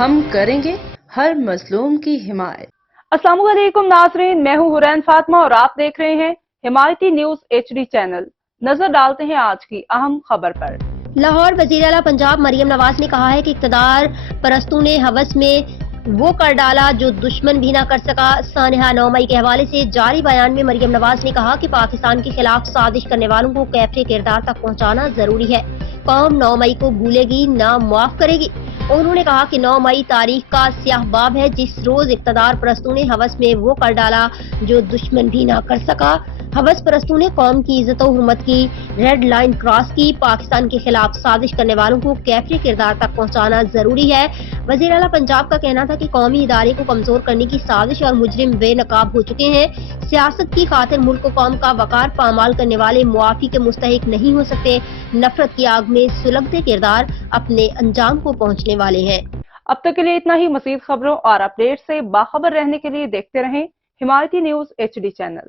ہم کریں گے ہر مظلوم کی حمایت۔ السلام علیکم ناظرین، میں ہوں حورین فاطمہ اور آپ دیکھ رہے ہیں حمایتی نیوز HD چینل۔ نظر ڈالتے ہیں آج کی اہم خبر پر۔ لاہور وزیر اعلیٰ پنجاب مریم نواز نے کہا ہے کہ اقتدار پرستوں نے ہوس میں وہ کر ڈالا جو دشمن بھی نہ کر سکا۔ سانحہ 9 مئی کے حوالے سے جاری بیان میں مریم نواز نے کہا کہ پاکستان کے خلاف سازش کرنے والوں کو کیفر کردار تک پہنچانا ضروری ہے۔ قوم 9 مئی کو بھولے گی نہ معاف کرے گی۔ انہوں نے کہا کہ 9 مئی تاریخ کا سیاہ باب ہے جس روز اقتدار پرستوں نے ہوس میں وہ کر ڈالا جو دشمن بھی نہ کر سکا۔ ہوس پرستوں نے قوم کی عزت و حرمت کی ریڈ لائن کراس کی۔ پاکستان کے خلاف سازش کرنے والوں کو کیفر کردار تک پہنچانا ضروری ہے۔ وزیر اعلیٰ پنجاب کا کہنا تھا کہ قومی ادارے کو کمزور کرنے کی سازش اور مجرم بے نقاب ہو چکے ہیں۔ سیاست کی خاطر ملک و قوم کا وقار پامال کرنے والے معافی کے مستحق نہیں ہو سکتے۔ نفرت کی آگ میں سلگتے کردار اپنے انجام کو پہنچنے والے ہیں۔ اب تک کے لیے اتنا ہی۔ مزید خبروں اور اپڈیٹ سے باخبر رہنے کے لیے دیکھتے رہیں حمایتی نیوز HD چینل۔